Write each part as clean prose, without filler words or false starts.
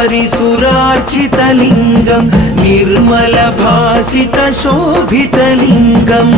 हरिसुरार्चितलिङ्गं निर्मलभासितशोभितलिङ्गम्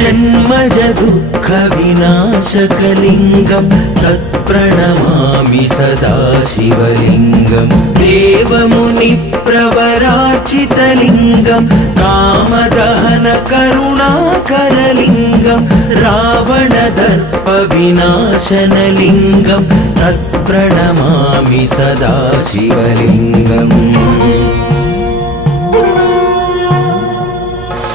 जन्मज दुःखविनाशकलिङ्गं तत्प्रणमामि सदा शिवलिङ्गं देवमुनिप्रवरार्चितलिङ्गं कामदहनकरुणाकरलिङ्गं रावणदर्पविनाशनलिङ्गं तत्प्रणमामि सदा शिवलिङ्गम्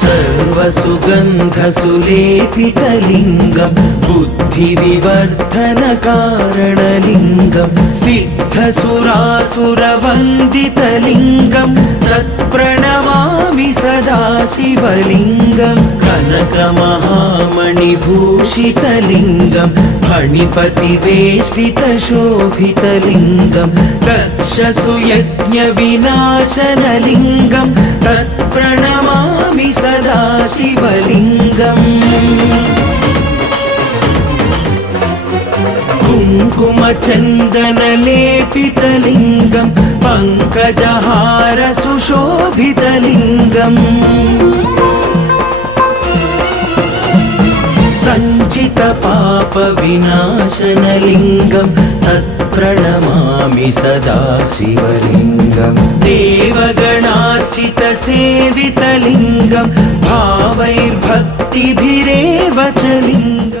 सर्वसुगन्धसुलेपितलिङ्गं बुद्धिविवर्धनकारणलिङ्गं सिद्धसुरासुरवन्दितलिङ्गं तत्प्रणमामि सदा शिवलिङ्गं कनकमहामणिभूषितलिङ्गं फणिपतिवेष्टितशोभितलिङ्गं दक्षसुयज्ञविनाशनलिङ्गं तत्प्रणमामि सदा शिवलिङ्गम् कुङ्कुमचन्दनलेपितलिङ्गं पङ्कजहारसुशोभितलिङ्गम् सञ्चितपापविनाशनलिङ्गं तत्प्रणमामि सदा शिवलिङ्गं देवगणार्चितसेवितलिङ्गं भावैर्भक्तिभिरेव च लिङ्गम्